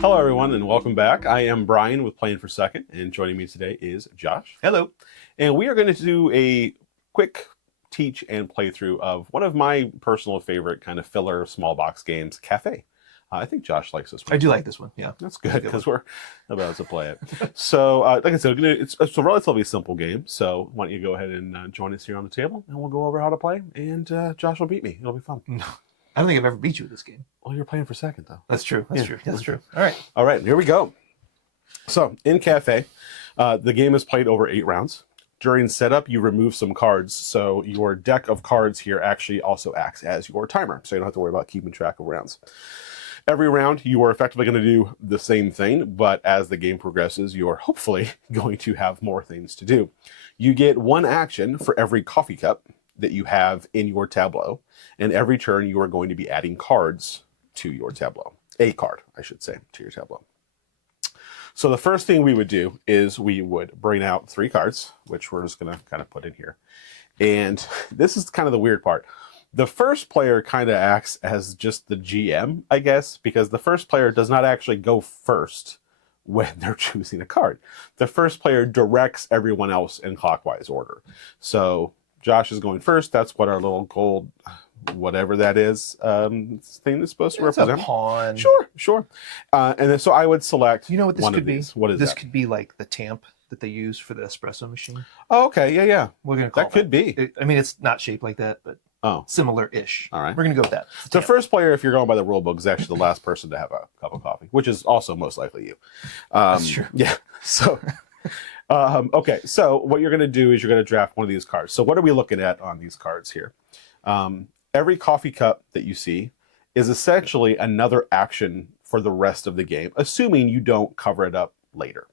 Hello, everyone, and welcome back. I am Brian with Playing for Second, and joining me today is Josh. Hello. And we are going to do a quick teach and playthrough of one of my personal favorite kind of filler small box games, Café. I think Josh likes this one. I do like this one, yeah. That's good, because we're about to play it. So, like I said, it's a relatively simple game, so why don't you go ahead and join us here on the table, and we'll go over how to play, and Josh will beat me. It'll be fun. No, I don't think I've ever beat you at this game. Well, you're playing for second, though. That's true. That's Yeah. true. That's true. All right. All right, here we go. So, in Café, the game is played over 8 rounds. During setup, you remove some cards, so your deck of cards here actually also acts as your timer, so you don't have to worry about keeping track of rounds. Every round, you are effectively going to do the same thing, but as the game progresses, you are hopefully going to have more things to do. You get 1 action for every coffee cup that you have in your tableau, and every turn you are going to be adding cards to your tableau. A card, I should say, to your tableau. So the first thing we would do is we would bring out 3 cards, which we're just going to kind of put in here. And this is kind of the weird part. The first player kind of acts as just the GM, I guess, because the first player does not actually go first when they're choosing a card. The first player directs everyone else in clockwise order. So Josh is going first. That's what our little gold, whatever that is, thing is supposed to represent. A pawn. Sure. And then, so I would select. You know what this could be? What is this that? could be like the tamp that they use for the espresso machine. Oh, okay. Yeah. We're gonna call That could be. I mean, it's not shaped like that, but similar-ish. All right. We're gonna go with that. The first player, if you're going by the rule book, is actually the last person to have a cup of coffee, which is also most likely you. That's true. Yeah. So, okay. So what you're going to do is you're going to draft one of these cards. So what are we looking at on these cards here? Every coffee cup that you see is essentially another action for the rest of the game, assuming you don't cover it up later,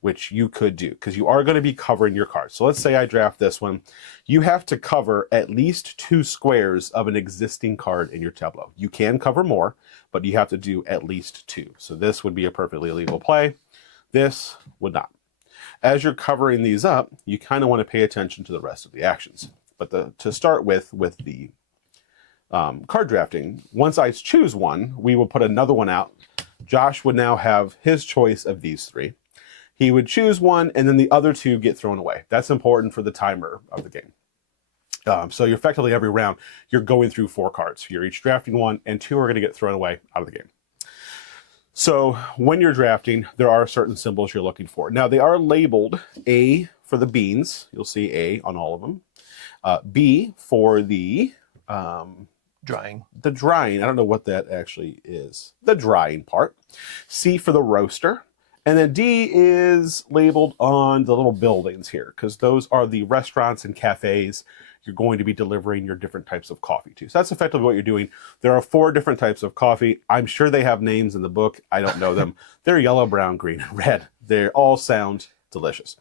which you could do, because you are going to be covering your cards. So let's say I draft this one. You have to cover at least 2 squares of an existing card in your tableau. You can cover more, but you have to do at least 2. So this would be a perfectly legal play. This would not. As you're covering these up, you kind of want to pay attention to the rest of the actions. But to start with the card drafting, once I choose one, we will put another one out. Josh would now have his choice of these 3. He would choose one, and then the other 2 get thrown away. That's important for the timer of the game. So you're effectively, every round, you're going through 4 cards. You're each drafting 1, and 2 are going to get thrown away out of the game. So when you're drafting, there are certain symbols you're looking for. Now, they are labeled A for the beans. You'll see A on all of them. B for the drying. The drying. I don't know what that actually is. The drying part. C for the roaster. And then D is labeled on the little buildings here, because those are the restaurants and cafes you're going to be delivering your different types of coffee to. So that's effectively what you're doing. There are 4 different types of coffee. I'm sure they have names in the book. I don't know them. They're yellow, brown, green, and red. They all sound delicious.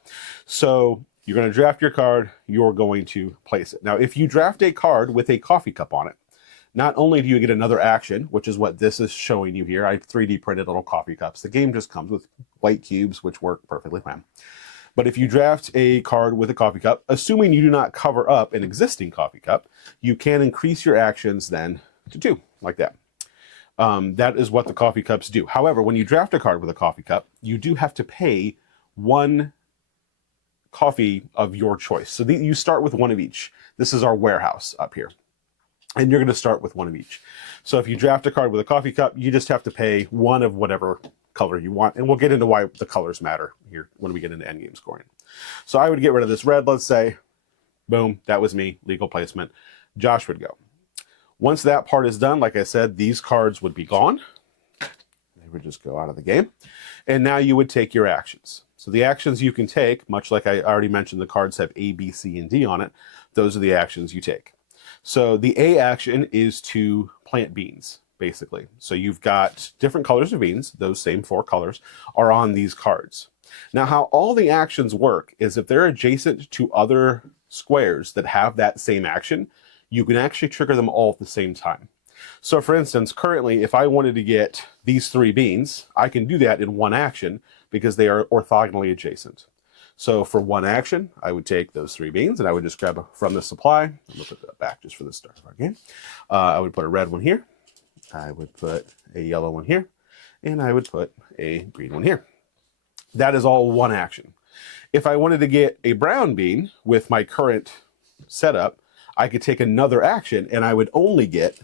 So you're going to draft your card. You're going to place it. Now, if you draft a card with a coffee cup on it, not only do you get another action, which is what this is showing you here. I 3D printed little coffee cups. The game just comes with white cubes, which work perfectly fine. But if you draft a card with a coffee cup, assuming you do not cover up an existing coffee cup, you can increase your actions then to 2, like that. That is what the coffee cups do. However, when you draft a card with a coffee cup, you do have to pay 1 coffee of your choice. So you start with 1 of each. This is our warehouse up here. And you're going to start with 1 of each. So if you draft a card with a coffee cup, you just have to pay 1 of whatever color you want. And we'll get into why the colors matter here when we get into endgame scoring. So I would get rid of this red, let's say. Boom, that was me, legal placement. Josh would go. Once that part is done, like I said, these cards would be gone. They would just go out of the game. And now you would take your actions. So the actions you can take, much like I already mentioned, the cards have A, B, C, and D on it. Those are the actions you take. So the A action is to plant beans, basically. So you've got different colors of beans. Those same 4 colors are on these cards. Now, how all the actions work is if they're adjacent to other squares that have that same action, you can actually trigger them all at the same time. So for instance, currently, if I wanted to get these 3 beans, I can do that in 1 action because they are orthogonally adjacent. So for 1 action, I would take those 3 beans and I would just grab from the supply. I'm going to put that back just for the start of our game. I would put a red one here. I would put a yellow one here. and I would put a green one here. That is all one action. If I wanted to get a brown bean with my current setup, I could take another action and I would only get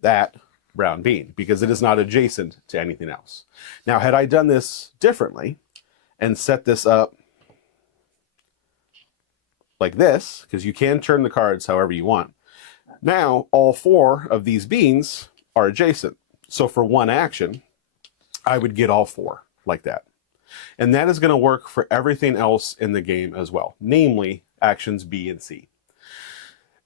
that brown bean because it is not adjacent to anything else. Now, had I done this differently and set this up like this, because you can turn the cards however you want, now all 4 of these beans are adjacent. So for one action, I would get all 4 like that. And that is going to work for everything else in the game as well, namely actions B and C.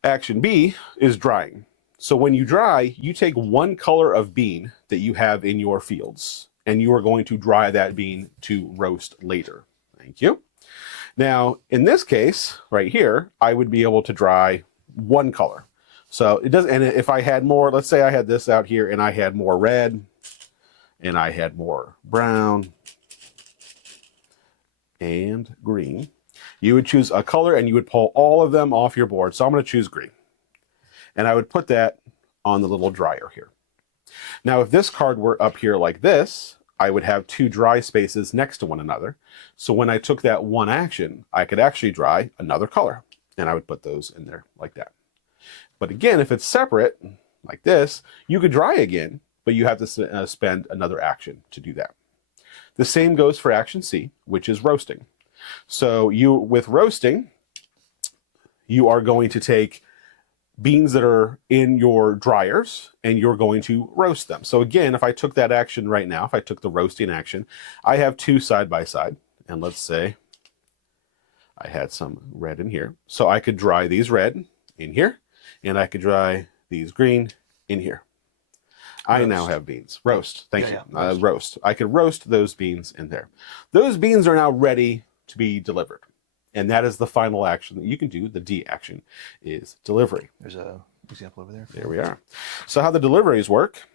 Action B is drying. So when you dry, you take one color of bean that you have in your fields, and you are going to dry that bean to roast later. Thank you. Now, in this case, right here, I would be able to dry one color. So it doesn't, and if I had more, let's say I had this out here and I had more red and I had more brown and green, you would choose a color and you would pull all of them off your board. So I'm going to choose green. And I would put that on the little dryer here. Now, if this card were up here like this, I would have 2 dry spaces next to one another. So when I took that one action, I could actually dry another color. And I would put those in there like that. But again, if it's separate, like this, you could dry again, but you have to spend another action to do that. The same goes for action C, which is roasting. So with roasting, you are going to take beans that are in your dryers and you're going to roast them. So again, if I took that action right now, if I took the roasting action, I have 2 side by side. And let's say I had some red in here. So I could dry these red in here and I could dry these green in here. I now have beans. Roast. Thank you. Roast. Roast. I could roast those beans in there. Those beans are now ready to be delivered. And that is the final action that you can do. The D action is delivery. There's an example over there. There we are. So how the deliveries work,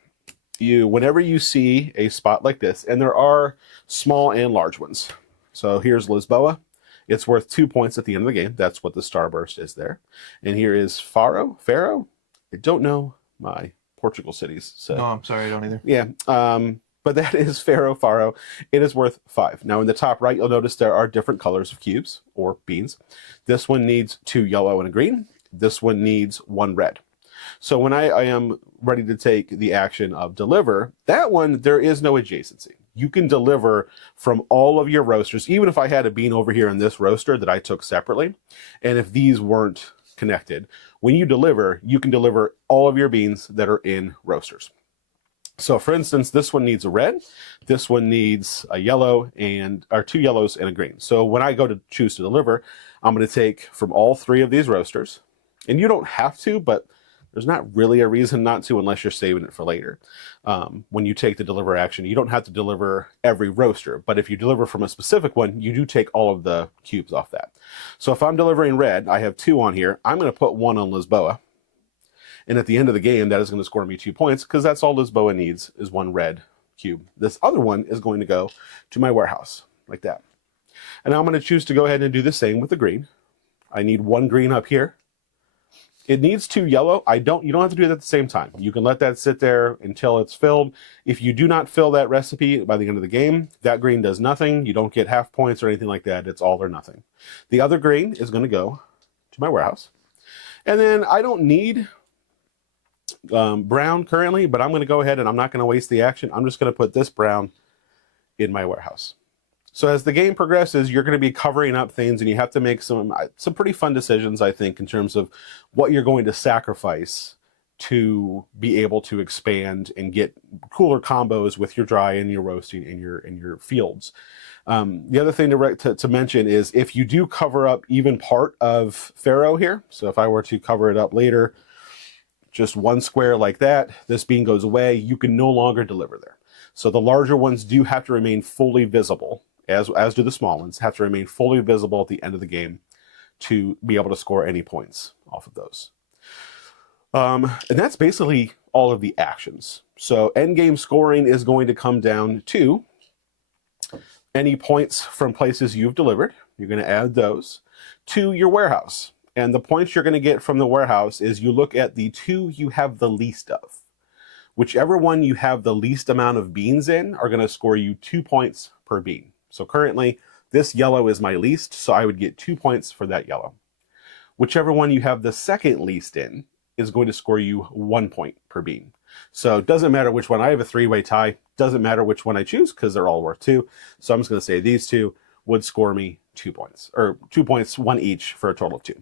whenever you see a spot like this, and there are small and large ones. So here's Lisboa. It's worth 2 points at the end of the game. That's what the starburst is there. And here is Faro. I don't know my Portugal cities. So. No, I'm sorry, I don't either. Yeah. But that is Faro. It is worth 5. Now in the top right, you'll notice there are different colors of cubes or beans. This one needs 2 yellow and a green. This one needs 1 red. So when I am ready to take the action of deliver, that one, there is no adjacency. You can deliver from all of your roasters, even if I had a bean over here in this roaster that I took separately. And if these weren't connected, when you deliver, you can deliver all of your beans that are in roasters. So for instance, this one needs a red, this one needs a yellow or 2 yellows and a green. So when I go to choose to deliver, I'm going to take from all 3 of these roasters, and you don't have to, but there's not really a reason not to unless you're saving it for later. When you take the deliver action, you don't have to deliver every roaster, but if you deliver from a specific one, you do take all of the cubes off that. So if I'm delivering red, I have 2 on here. I'm going to put 1 on Lisboa. And at the end of the game, that is going to score me 2 points because that's all Lisboa needs is 1 red cube. This other one is going to go to my warehouse like that. And now I'm going to choose to go ahead and do the same with the green. I need 1 green up here. It needs 2 yellow. You don't have to do it at the same time. You can let that sit there until it's filled. If you do not fill that recipe by the end of the game, that green does nothing. You don't get half points or anything like that. It's all or nothing. The other green is going to go to my warehouse. And then I don't need brown currently, but I'm going to go ahead and I'm not going to waste the action. I'm just going to put this brown in my warehouse. So as the game progresses, you're going to be covering up things and you have to make some pretty fun decisions, I think, in terms of what you're going to sacrifice to be able to expand and get cooler combos with your dry and your roasting and your fields. The other thing to mention is if you do cover up even part of Faro here, so if I were to cover it up later, just 1 square like that, this bean goes away, you can no longer deliver there. So the larger ones do have to remain fully visible, as do the small ones, have to remain fully visible at the end of the game to be able to score any points off of those. And that's basically all of the actions. So end game scoring is going to come down to any points from places you've delivered. You're going to add those to your warehouse. And the points you're going to get from the warehouse is you look at the 2 you have the least of, Whichever one you have the least amount of beans in are going to score you 2 points per bean. So currently, this yellow is my least, so I would get 2 points for that yellow. Whichever one you have the second least in is going to score you 1 point per bean. So it doesn't matter which one. I have a 3-way tie. Doesn't matter which one I choose because they're all worth 2. So I'm just going to say these two would score me 2 points, or 2 points, 1 each for a total of 2.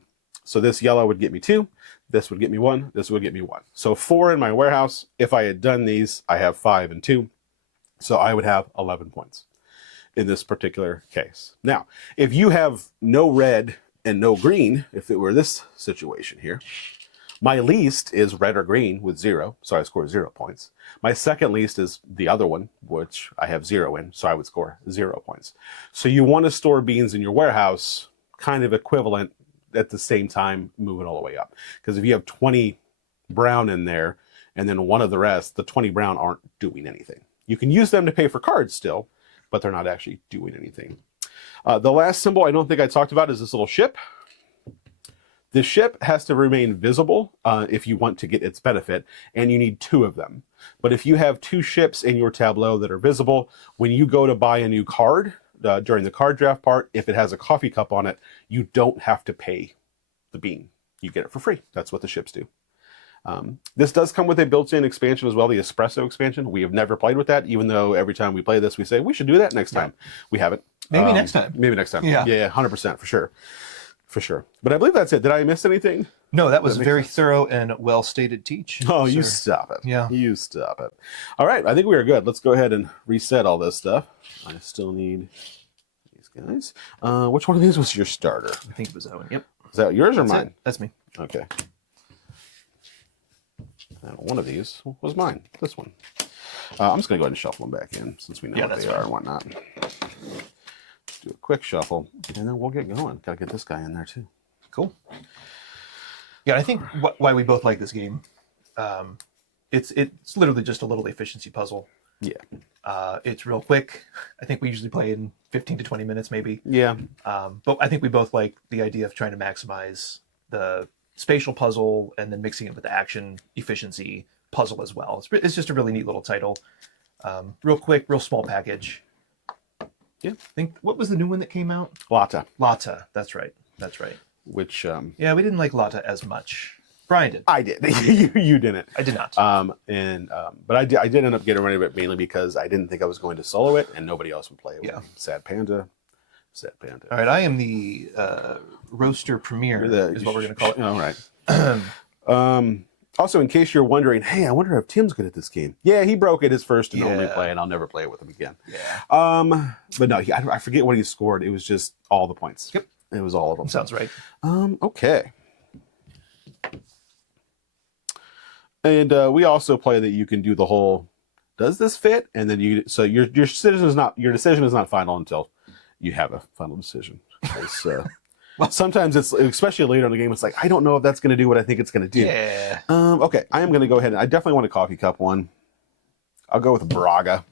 So this yellow would get me 2. This would get me 1. This would get me 1. So 4 in my warehouse. If I had done these, I have 5 and 2. So I would have 11 points in this particular case. Now, if you have no red and no green, if it were this situation here, my least is red or green with 0, so I score 0 points. My second least is the other one, which I have 0 in, so I would score 0 points. So you want to store beans in your warehouse kind of equivalent at the same time moving all the way up. Because if you have 20 brown in there and then one of the rest, the 20 brown aren't doing anything. You can use them to pay for cards still, but they're not actually doing anything. The last symbol I don't think I talked about is this little ship. The ship has to remain visible if you want to get its benefit, and you need 2 of them. But if you have 2 ships in your tableau that are visible, when you go to buy a new card during the card draft part, if it has a coffee cup on it, you don't have to pay the bean. You get it for free. That's what the ships do. This does come with a built-in expansion as well, the espresso expansion. We have never played with that, even though every time we play this, we say, we should do that next time. We haven't. Maybe next time. Maybe next time. Yeah, 100% for sure. For sure. But I believe that's it. Did I miss anything? No, that was a very thorough and well-stated teach. Oh, you stop it. Yeah. You stop it. All right. I think we are good. Let's go ahead and reset all this stuff. I still need these guys. Which one of these was your starter? I think it was that one. Yep. Is that yours or mine? That's me. Okay. One of these was mine. This one. I'm just going to go ahead and shuffle them back in since we know what they are and whatnot. Do a quick shuffle, and then we'll get going. Got to get this guy in there, too. Cool. Yeah, I think why we both like this game, it's literally just a little efficiency puzzle. Yeah. It's real quick. I think we usually play in 15 to 20 minutes, maybe. Yeah. But I think we both like the idea of trying to maximize the spatial puzzle and then mixing it with the action efficiency puzzle as well. It's just a really neat little title. Real quick, real small package. Yeah. I think, what was the new one that came out? Lotta. Lotta. That's right. Which, yeah, we didn't like Lotta as much. Brian did. I did. you didn't. I did not. But I did end up getting rid of it mainly because I didn't think I was going to solo it and nobody else would play it. Yeah. Sad Panda. All right. I am the roaster premier is what we're going to call it. All right. Also, in case you're wondering, hey, I wonder if Tim's good at this game. Yeah, he broke it his first and only play, and I'll never play it with him again. Yeah. But no, I forget what he scored. It was just all the points. Yep. It was all of them. Sounds right. Okay. And we also play that you can do the whole, does this fit? And then your decision is not final until you have a final decision. Well, sometimes it's, especially later in the game, it's like, I don't know if that's going to do what I think it's going to do. Yeah. Okay, I am going to go ahead and I definitely want a coffee cup one. I'll go with Braga,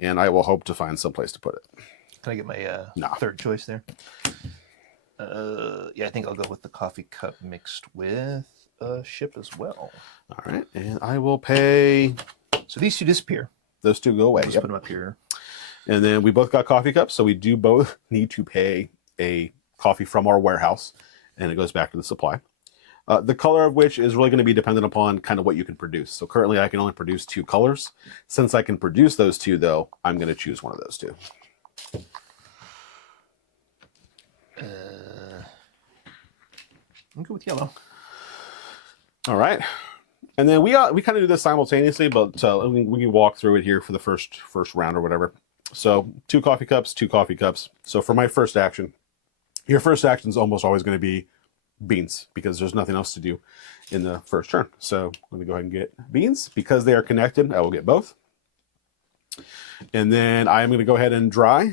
and I will hope to find some place to put it. Can I get my third choice there? Yeah, I think I'll go with the coffee cup mixed with a ship as well. All right, and I will pay. So these two disappear. Those two go away. Just put them up here. And then we both got coffee cups, so we do both need to pay a coffee from our warehouse, and it goes back to the supply. The color of which is really going to be dependent upon kind of what you can produce. So currently I can only produce 2 colors. Since I can produce those 2, though, I'm going to choose one of those 2. I'll go with yellow. All right. And then we kind of do this simultaneously, but we can walk through it here for the first round or whatever. So 2 coffee cups, 2 coffee cups. So for my first action, your first action is almost always going to be beans because there's nothing else to do in the first turn. So I'm going to go ahead and get beans. Because they are connected, I will get both. And then I'm going to go ahead and dry.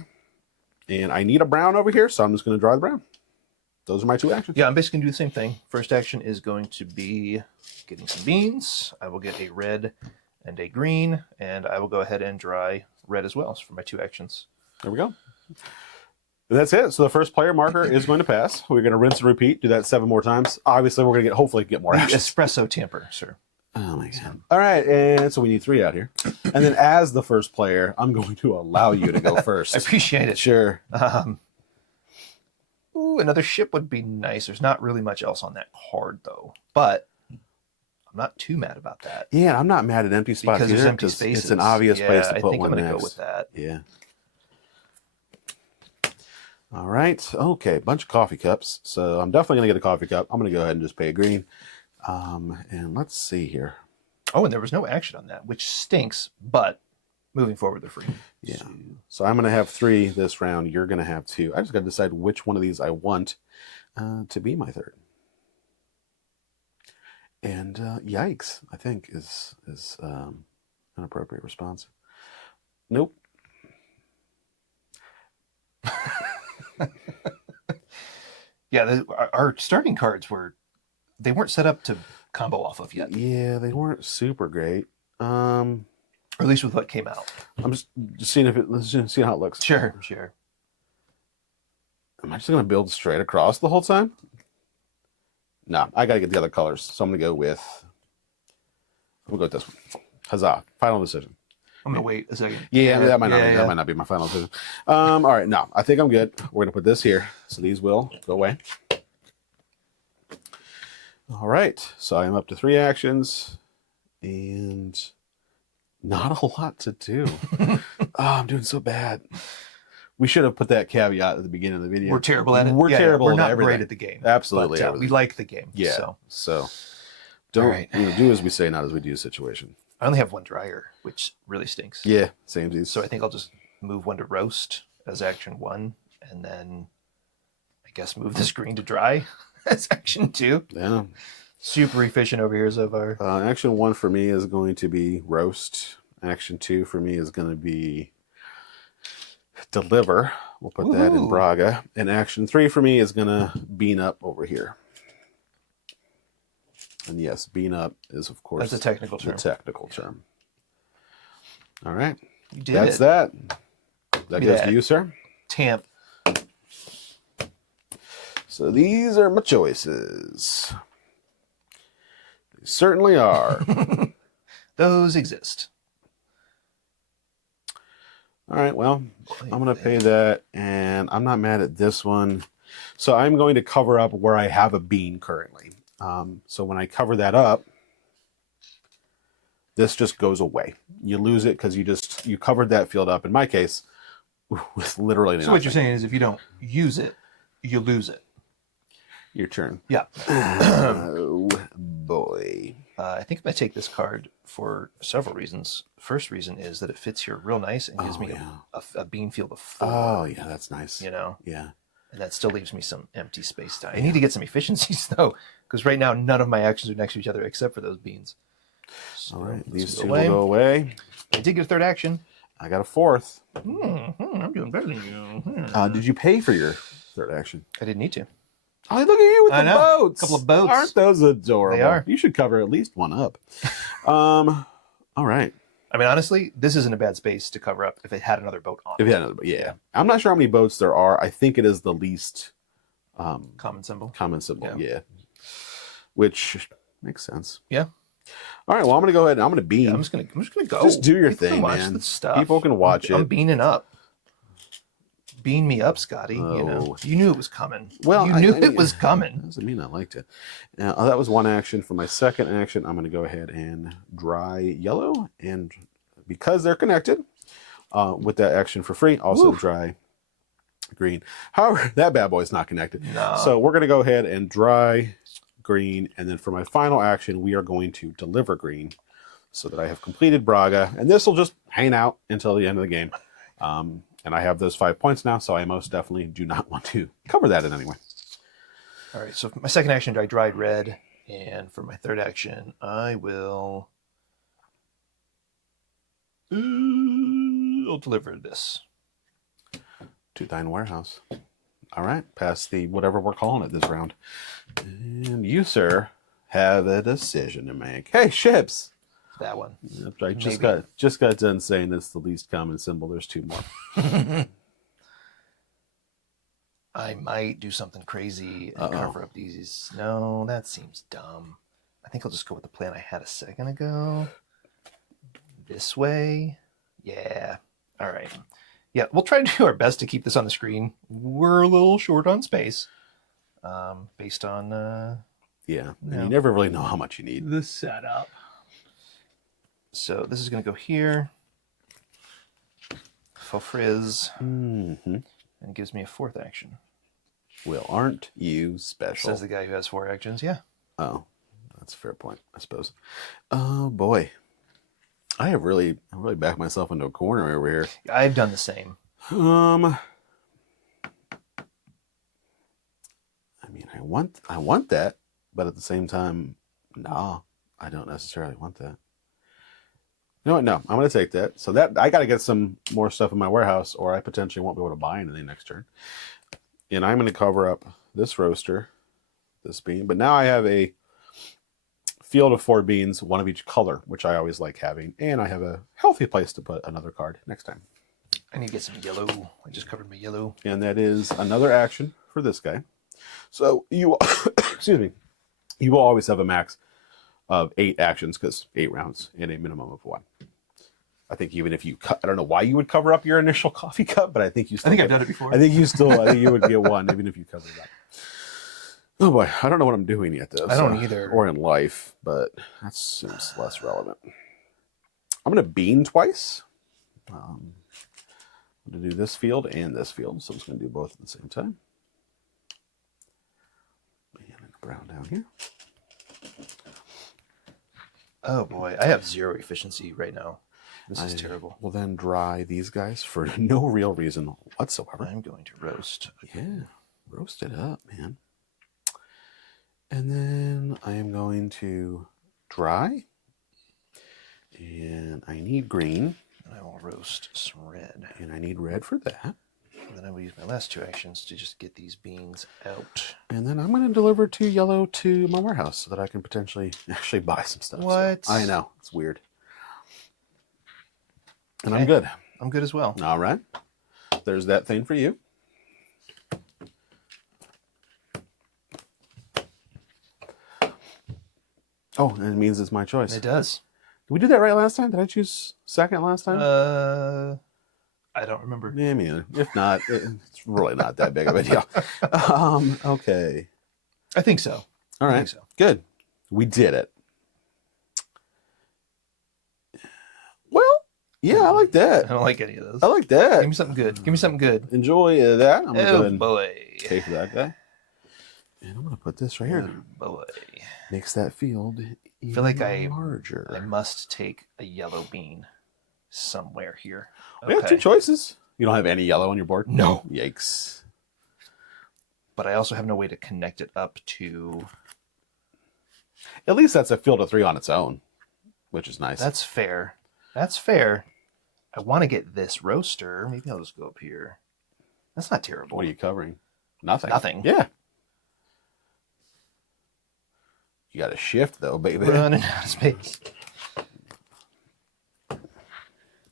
And I need a brown over here, so I'm just going to dry the brown. Those are my 2 actions. Yeah, I'm basically going to do the same thing. First action is going to be getting some beans. I will get a red and a green, and I will go ahead and dry red as well for my 2 actions. There we go. And that's it. So the first player marker is going to pass. We're going to rinse and repeat. Do that 7 more times. Obviously, we're going to hopefully get more actions. Espresso tamper, sir. Oh my god. All right, and so we need 3 out here. And then as the first player, I'm going to allow you to go first. I appreciate it. Sure. Ooh, another ship would be nice. There's not really much else on that card, though. But I'm not too mad about that. Yeah, I'm not mad at empty spots Because there's either, empty 'cause spaces. it's an obvious place to I put think one I'm going to next. go with that. Yeah. All right. Okay, bunch of coffee cups. So I'm definitely going to get a coffee cup. I'm going to go ahead and just pay a green. And let's see here. Oh, and there was no action on that, which stinks, but moving forward, they're free. Yeah. So I'm going to have 3 this round. You're going to have 2. I just got to decide which one of these I want to be my third. And yikes, I think is an appropriate response. Nope. Yeah, our starting cards they weren't set up to combo off of yet, Yeah, they weren't super great. or at least with what came out. I'm just seeing let's just see how it looks. Sure. Am I just gonna build straight across the whole time? No, I gotta get the other colors. So I'm gonna go with this one. Huzzah! Final decision. I'm gonna wait a second. Yeah, that might not be my final decision. All right, no, I think I'm good. We're gonna put this here, so these will go away. All right, so I am up to 3 actions, and not a lot to do. Oh, I'm doing so bad. We should have put that caveat at the beginning of the video. We're terrible at it. We're terrible. We're not at everything. great at the game. Absolutely, but, we like the game. Yeah. So don't do as we say, not as we do. Situation. I only have 1 dryer, which really stinks. Yeah, same as. So I think I'll just move 1 to roast as action 1, and then I guess move this green to dry as action 2. Yeah. Super efficient over here so far. Action 1 for me is going to be roast. Action 2 for me is going to be deliver. We'll put that in Braga. And action 3 for me is going to bean up over here. And yes, bean up is, of course, that's a technical term. The technical term. All right. You did That's it. that. That goes to you, sir. Tamp. So these are my choices. They certainly are. Those exist. All right, well, I'm going to pay that, and I'm not mad at this one. So I'm going to cover up where I have a bean currently. So when I cover that up, this just goes away. You lose it because you covered that field up. In my case, with literally nothing. So what you're saying is if you don't use it, you lose it. Your turn. Yeah. Oh, boy. I think I'm going to take this card for several reasons. First reason is that it fits here real nice and gives me a bean field of 4. Oh, yeah, that's nice. You know? Yeah. And that still leaves me some empty space. I need to get some efficiencies, though, because right now none of my actions are next to each other except for those beans. So all right, these 2 will go away. I did get a 3rd action. I got a 4th. I'm doing better than you. Did you pay for your 3rd action? I didn't need to. Oh, look at you with the boats. A couple of boats. Aren't those adorable? They are. You should cover at least 1 up. All right. I mean, honestly, this isn't a bad space to cover up if it had another boat on it. If you had another boat, yeah. I'm not sure how many boats there are. I think it is the least Common symbol. Yeah. Which makes sense. Yeah. All right. Well, I'm gonna go ahead and I'm gonna bean. Yeah, I'm just gonna go. Just do your People thing, can watch man. the stuff. People can watch it. I'm beaning up. Bean me up, Scotty. Oh. You know, you knew it was coming. Well, you knew it was coming. Doesn't mean I liked it. That was 1 action. For my 2nd action, I'm gonna go ahead and dry yellow, and because they're connected, with that action for free, also dry green. However, that bad boy is not connected. No. So we're gonna go ahead and dry green, and then for my final action, we are going to deliver green, so that I have completed Braga, and this will just hang out until the end of the game. And I have those 5 points now, so I most definitely do not want to cover that in any way. All right, so for my 2nd action, I dried red, and for my 3rd action, I will I'll deliver this to thine warehouse. All right, past the whatever we're calling it this round. And you, sir, have a decision to make. Hey, ships. That one. I just got done saying it's the least common symbol. There's 2 more. I might do something crazy and cover up these. No, that seems dumb. I think I'll just go with the plan I had a second ago. This way. Yeah. All right. Yeah, we'll try to do our best to keep this on the screen. We're a little short on space, based on Yeah, and No. you never really know how much you need. the setup. So this is going to go here. Faux frizz. Mm-hmm. And it gives me a 4th action. Well, aren't you special? Says the guy who has 4 actions. Yeah. Oh, that's a fair point, I suppose. Oh boy, I really backed myself into a corner over here. I've done the same. I mean, I want that, but at the same time, nah, I don't necessarily want that. You know what? No, I'm going to take that. So that I got to get some more stuff in my warehouse, or I potentially won't be able to buy anything next turn. And I'm going to cover up this roaster, this bean. But now I have a field of 4 beans, 1 of each color, which I always like having. And I have a healthy place to put another card next time. I need to get some yellow. I just covered my yellow. And that is another action for this guy. So you, excuse me, you will always have a max of 8 actions because 8 rounds and a minimum of 1. I think even if you cut, I don't know why you would cover up your initial coffee cup, but I think you still. I think I've done it before. I think you would get 1 even if you covered it up. Oh boy, I don't know what I'm doing yet though. I don't either. Or in life, but that seems less relevant. I'm going to bean twice. I'm going to do this field and this field, so I'm just going to do both at the same time. And a brown down here. Oh boy, I have 0 efficiency right now. This is terrible. Will then dry these guys for no real reason whatsoever. I'm going to roast. Yeah, roast it up, man. And then I am going to dry. And I need green. And I will roast some red. And I need red for that. And then I will use my last 2 actions to just get these beans out. And then I'm going to deliver 2 yellow to my warehouse so that I can potentially actually buy some stuff. What? So, I know. It's weird. And Okay. I'm good. I'm good as well. All right. There's that thing for you. Oh, and it means it's my choice. It does. Did we do that right last time? Did I choose second last time? I don't remember. Yeah, me neither. If not, it's really not that big of a deal. Okay. I think so. All right. I think so. Good. We did it. Well, yeah, I like I that. don't like any of those. I like that. Give me something good. Give me something good. Enjoy that. I'm going to go ahead and boy. take that guy. And I'm going to put this right here. Oh boy. Makes that field even feel like I larger. must take a yellow bean somewhere here. We have 2 choices. You don't have any yellow on your board? No. Yikes. But I also have no way to connect it up to... At least that's a field of 3 on its own, which is nice. That's fair. That's fair. I want to get this roaster. Maybe I'll just go up here. That's not terrible. What are you covering? Nothing. Nothing. Yeah. You got to shift, though, baby. Running out of space.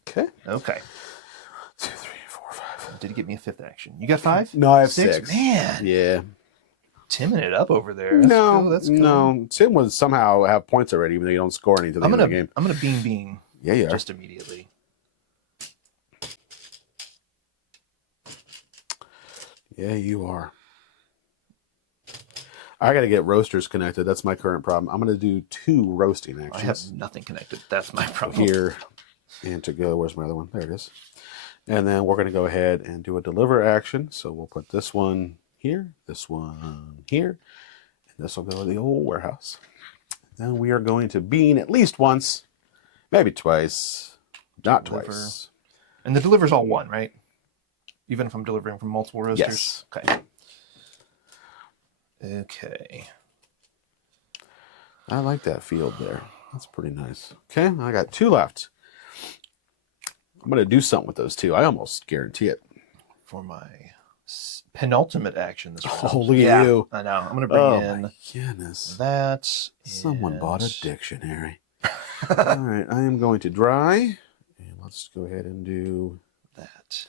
Okay. Okay. 2, 3, 4, 5. Did he get me a 5th action? You got 5? No, I have 6. Man. Yeah. Timming it up over there. That's No, cool. That's cool. no. Tim would somehow have points already, even though you don't score any until the end of the game. I'm gonna bean Yeah, you are. just immediately. Yeah, you are. I got to get roasters connected. That's my current problem. I'm going to do 2 roasting actions. I have nothing connected. That's my problem. Here and to go. Where's my other one? There it is. And then we're going to go ahead and do a deliver action. So we'll put this one here, this one here, and this will go to the old warehouse. Then we are going to bean at least once, maybe twice, not Deliver. twice. And the deliver's all 1, right? Even if I'm delivering from multiple roasters? Yes. Okay. Okay. I like that field there. That's pretty nice. Okay, I got 2 left. I'm going to do something with those 2. I almost guarantee it. For my penultimate action this round. Holy you. I know. I'm going to bring in my goodness. that. Someone and- bought a dictionary. All right, I am going to dry. And let's go ahead and do... that.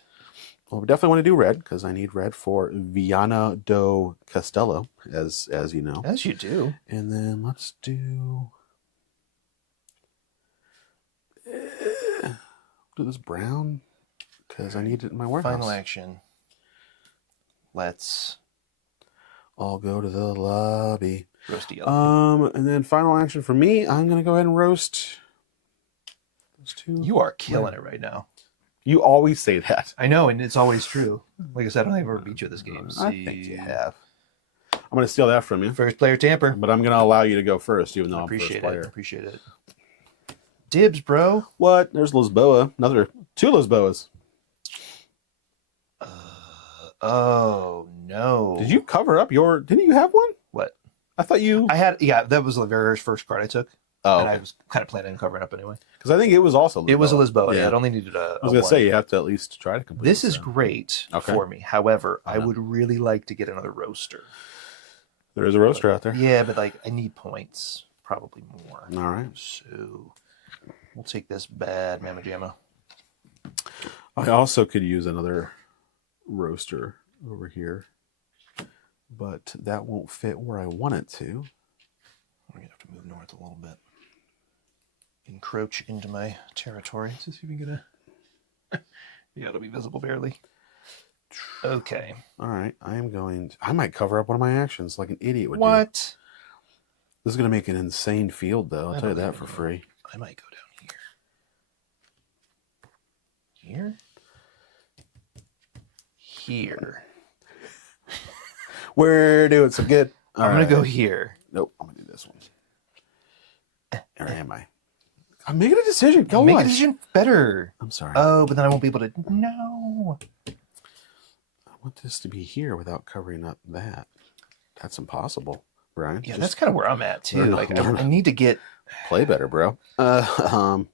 Well, we definitely want to do red because I need red for Viana do Castelo, as you know. As you do. And then let's do this brown because I need it in my warehouse. Final action. Let's all go to the lobby. roast a yellow. And then final action for me, I'm gonna go ahead and roast those two. You are killing it right now. You always say that. I know, and it's always true. Like I said, I don't ever beat you at this game. I think you have. I'm going to steal that from you. First player tamper. But I'm going to allow you to go first, even though I'm first player. Appreciate it. Dibs, bro. What? There's Lisboa. Another 2 Lisboas. Oh, no. Did you cover up your... Didn't you have one? What? I thought you... I had... Yeah, that was the very first card I took. Oh, and okay. I was kind of planning on covering up anyway. Because I think it was also Lisboa. It was a Lisboa. Yeah. Yeah, it only needed a I was going to say, you have to at least try to complete This is great for me. However, I would really like to get another roaster. There is a roaster out there. Yeah, but like I need points. Probably more. All right. So we'll take this bad Mamma Jamma. I also could use another roaster over here. But that won't fit where I want it to. I'm going to have to move north a little bit. Encroach into my territory. Is this even gonna... Yeah, it'll be visible barely. Okay. All right. I am going to... I might cover up one of my actions like an idiot would do. What? This is going to make an insane field, though. I'll tell you that for free. I might go down here. Here? We're doing some good. I'm going to go here. Nope. I'm going to do this one. Where am I? I'm making a decision. Go Make on. a decision better. I'm sorry. Oh, but then I won't be able to... No. I want this to be here without covering up that. That's impossible, Brian. Yeah, Just that's kind of where I'm at, too. learn- Like, learn- I need to get... play better, bro. Could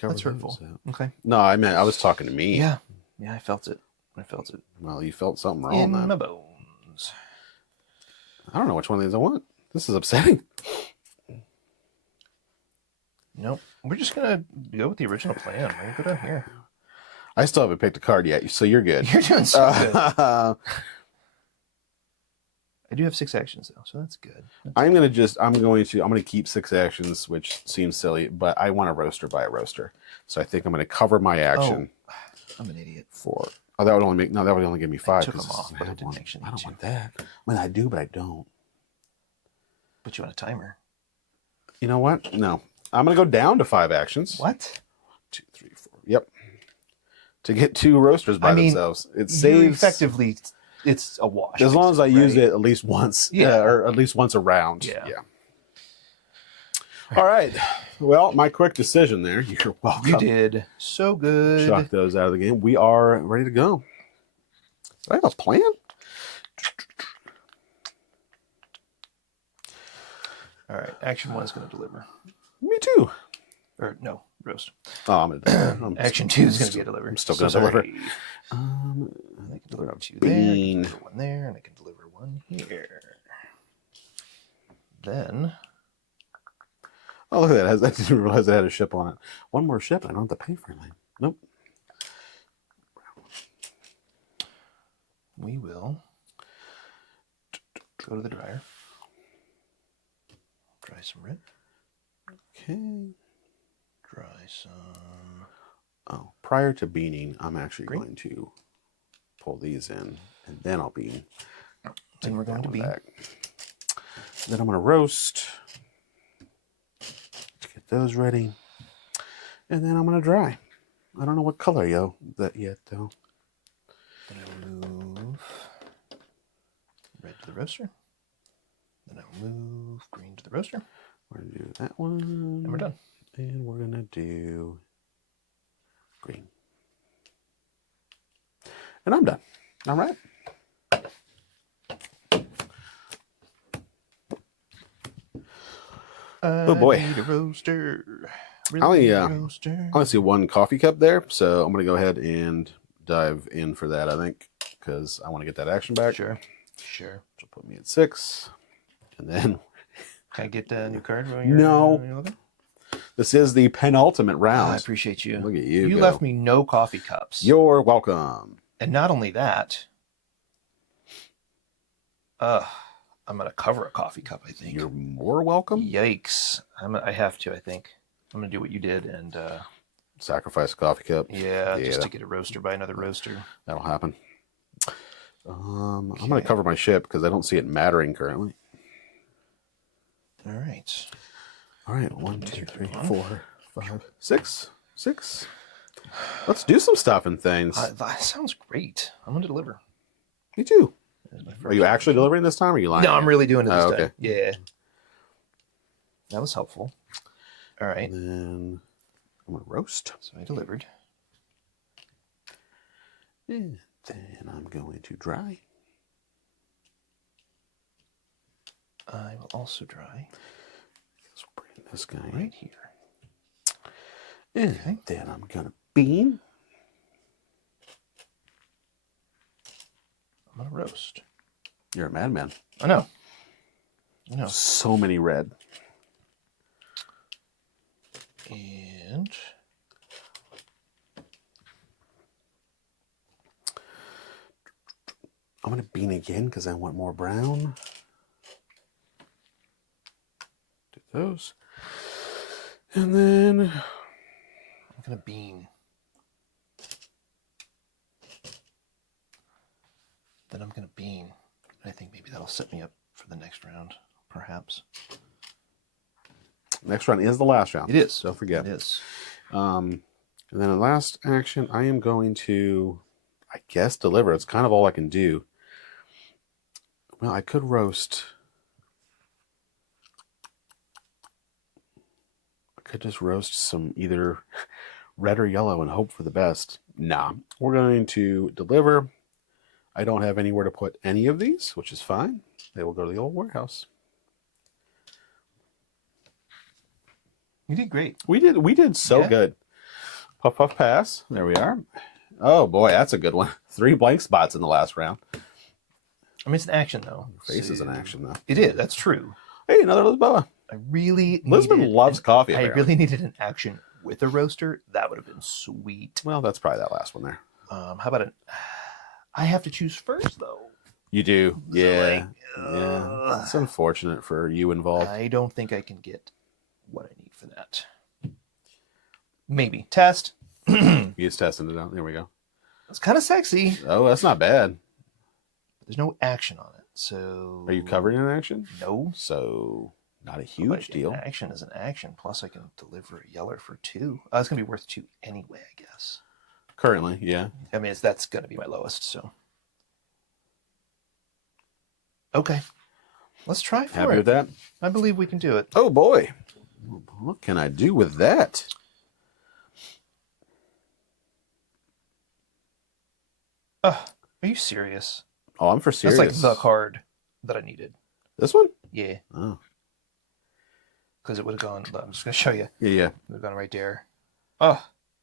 cover That's hurtful. those up. Okay. No, I meant I was talking to me. Yeah. Yeah, I felt it. I felt it. Well, you felt something wrong In then. my bones. I don't know which one of these I want. This is upsetting. Nope. We're just going to go with the original plan. We're going to go down here. I still haven't picked a card yet, so you're good. You're doing so good. I I do have 6 actions, though, so that's good. I'm going to keep 6 actions, which seems silly, but I want a roaster by a roaster. So I think I'm going to cover my action I'm an idiot. for... Oh, that would only give me 5. took 'cause them off, this is but I bad didn't one. actually I need don't to. want that. I mean, I do, but I don't. Put you on a timer. You know what? No. I'm going to go down to 5 actions. What? 2, 3, 4. Yep. To get 2 roasters by themselves. It saves... Effectively, it's a wash. As long as I use right? it at least once. Yeah. Or at least once a round. Yeah. All right. Well, my quick decision there. You're welcome. You did so good. Chuck those out of the game. We are ready to go. Do I have a plan? All right. Action 1 is going to deliver. Me too. Or, no, roast. Oh, I'm gonna. Action 2 is going to be a deliver. I'm still going to deliver. I can deliver 2 Bean. there, I can deliver 1 there, and I can deliver 1 here. Then... Oh, look at that. I didn't realize it had a ship on it. One more ship, and I don't have to pay for anything. Nope. we will go to the dryer. Dry some red. Okay. Dry some... Oh, prior to beaning, I'm actually Green. going to pull these in, and then I'll bean. Then we're going to bean. Then I'm going to roast. Get those ready. And then I'm going to dry. I don't know what color yet, though. Then I will move red to the roaster. Then I will move green to the roaster. We're going to do that one. And we're done. And we're going to do green. And I'm done. All right. Oh boy. Need a roaster. I only, need a I roaster. only see 1 coffee cup there, so I'm going to go ahead and dive in for that, I think, because I want to get that action back. Sure. Sure. So put me at 6. And then Can I get a new card? While No. you're looking? This is the penultimate round. I appreciate you. Look at you. You left me no coffee cups. You're welcome. And not only that, I'm gonna cover a coffee cup, I think. You're more welcome. Yikes! I have to. I think I'm gonna do what you did and sacrifice a coffee cup. Yeah, just to get a roaster by another roaster. That'll happen. I'm gonna cover my ship because I don't see it mattering currently. All right. All right. 1, 2, 3, 4, 5, 6. Let's do some stuff and things. That sounds great. I'm gonna deliver. Me too. Are you actually delivering this time, or are you lying? No, I'm really doing it this okay. time. Yeah. That was helpful. All right. And then I'm going to roast. So I delivered. And then I'm going to dry. I will also dry. Let's bring this guy right here. And then I'm going to bean. I'm going to roast. You're a madman. I know. So many red. And I'm going to bean again because I want more brown. Do those. And then I'm going to bean. Then I'm going to bean. I think maybe that'll set me up for the next round, perhaps. Next round is the last round. It is. Don't forget. It is. And then the last action, I am going to, I guess, deliver. It's kind of all I can do. Well, I could roast. I could just roast some either red or yellow and hope for the best. Nah, we're going to deliver. I don't have anywhere to put any of these, which is fine. They will go to the old warehouse. You did great. We did so good. Puff, puff, pass. There we are. Oh, boy, that's a good one. 3 blank spots in the last round. I mean, it's an action, though. Face is an action, though. It is. That's true. Hey, another Lisboa. Lisbon loves coffee. I really needed an action with a roaster. That would have been sweet. Well, that's probably that last one there. How about I have to choose first, though. You do. So, yeah. Yeah. It's unfortunate for you involved. I don't think I can get what I need for that. Maybe. Test. He's testing it out. There we go. It's kind of sexy. Oh, that's not bad. There's no action on it. So. Are you covering an action? No. So, not a huge deal. Action is an action. Plus, I can deliver a yeller for 2. It's going to be worth 2 anyway, I guess. Currently, yeah. I mean, that's going to be my lowest, so. Okay. Let's try for it. Happy with that? I believe we can do it. Oh, boy. What can I do with that? Are you serious? Oh, I'm for serious. That's like the card that I needed. This one? Yeah. Oh. Because it would have gone. I'm just going to show you. Yeah. It would have gone right there. Oh.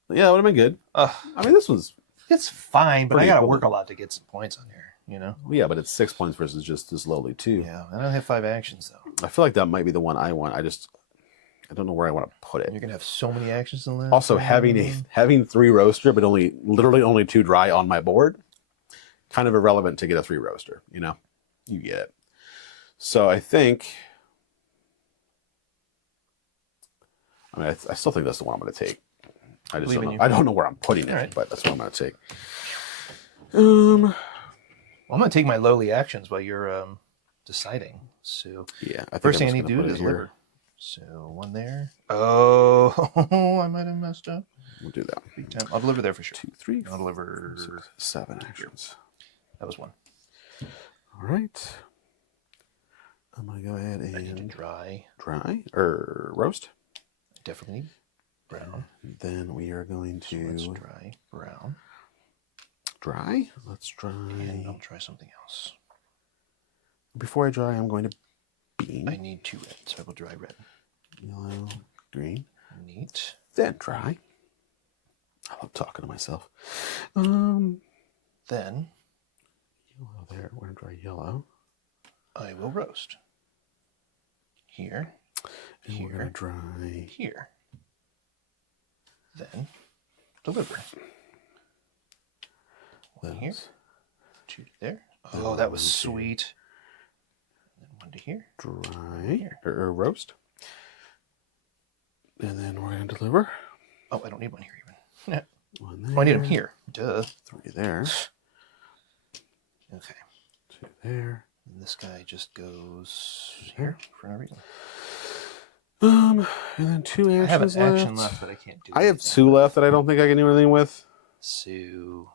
Yeah, it would have been good. I mean, this one's... It's fine, but I pretty got to cool. work a lot to get some points on here, you know? Yeah, but it's 6 points versus just this lowly 2. Yeah, I don't have 5 actions, though. I feel like that might be the one I want. I don't know where I want to put it. You're going to have so many actions in there. Also, having 3 roaster, but literally only 2 dry on my board, kind of irrelevant to get a 3 roaster. You know, you get it. So I think, I still think that's the one I'm going to take. I just don't know. I don't know where I'm putting it, but that's what I'm going to take. Well, I'm going to take my lowly actions while you're deciding. So yeah, first thing I need to do is deliver. So 1 there. Oh, I might have messed up. We'll do that. I'll deliver there for sure. 2, 3, I'll deliver 6, 7 actions. That was 1. All right. I'm gonna go ahead and I need to dry or roast. I definitely need brown. Then we are going to So let's dry brown. Dry. Let's dry. And I'll try something else. Before I dry, I'm going to bean. I need 2 red, so I will dry red. Yellow, green. Neat. Then dry. I love talking to myself. Then yellow there. We're gonna dry yellow. I will roast. Here. And Here. we're gonna dry Here. then deliver. One here, 2 to there. Oh, that was sweet. And then 1 to here. Dry or roast. And then we're going to deliver. Oh, I don't need 1 here even. Yeah. 1 there. Oh, I need them here. Duh. 3 there. Okay. 2 there. And this guy just goes here for no reason. And then 2 actions I have an left. action left, but I can't do. I have 2 left that I don't think I can do anything with. So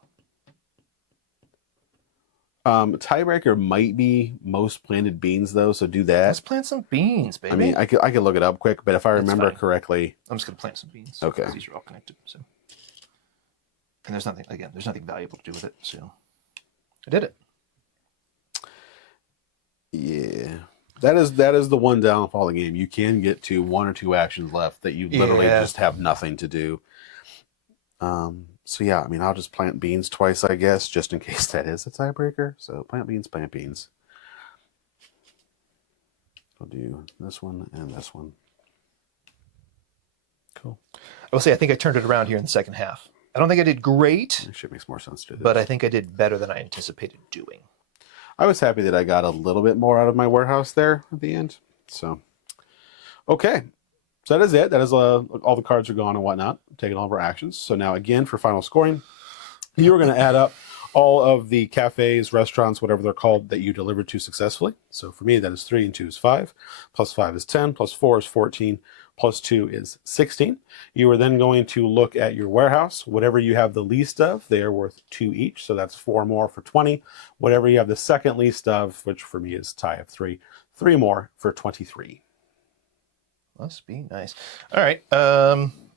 Tiebreaker might be most planted beans though, so do that. let's plant some beans, baby. I mean, I could look it up quick, but if I remember fine. correctly, I'm just gonna plant some beans. Okay. Because these are all connected. So, and there's nothing valuable to do with it. So, I did it. yeah, that is the one downfall of the game. You can get to 1 or 2 actions left that you literally just have nothing to do. So yeah, I mean, I'll just plant beans twice, I guess, just in case that is a tiebreaker. So plant beans, plant beans. I'll do this one and this one. Cool. I will say I think I turned it around here in the second half. I don't think I did great, It should make more sense to do this. but I think I did better than I anticipated doing. I was happy that I got a little bit more out of my warehouse there at the end. So, okay. So that is it. That is all the cards are gone and whatnot. Taking all of our actions. So now again, for final scoring, you are going to add up all of the cafes, restaurants, whatever they're called, that you delivered to successfully. So for me, that is 3 and 2 is 5. Plus 5 is 10. Plus 4 is 14. Plus 2 is 16. You are then going to look at your warehouse. Whatever you have the least of, they are worth 2 each. So that's 4 more for 20. Whatever you have the second least of, which for me is tie of 3, 3 more for 23. Must be nice. All right.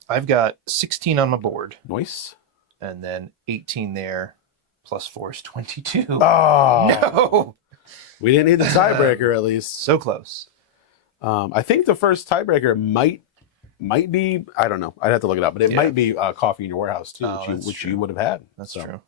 I've got 16 on my board. Nice. And then 18 there. Plus 4 is 22. Oh, No! we didn't need the tiebreaker at least. So close. I think the first tiebreaker might be, I don't know, I'd have to look it up, but it might be coffee in your warehouse too, which you would have had. That's true.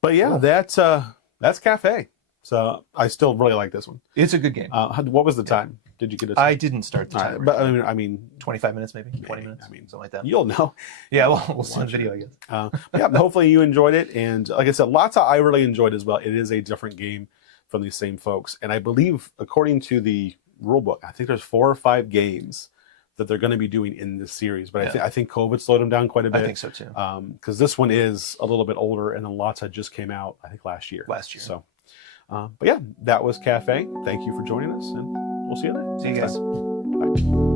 But yeah, that's Café. So I still really like this one. It's a good game. What was the time? Did you get it? I didn't start the All timer. right, but I mean, 25 minutes maybe? 20 minutes? I mean, something like that. you'll know. Yeah, we'll see on video, I guess. Yeah, hopefully you enjoyed it. And like I said, I really enjoyed as well. It is a different game from these same folks. And I believe, according to the rule book, I think there's 4 or 5 games that they're going to be doing in this series. But I think COVID slowed them down quite a bit. I think so too. Because this one is a little bit older, and then Lotta just came out, I think, last year. So, but yeah, that was Café. Thank you for joining us, and we'll see you there. See you guys. Bye.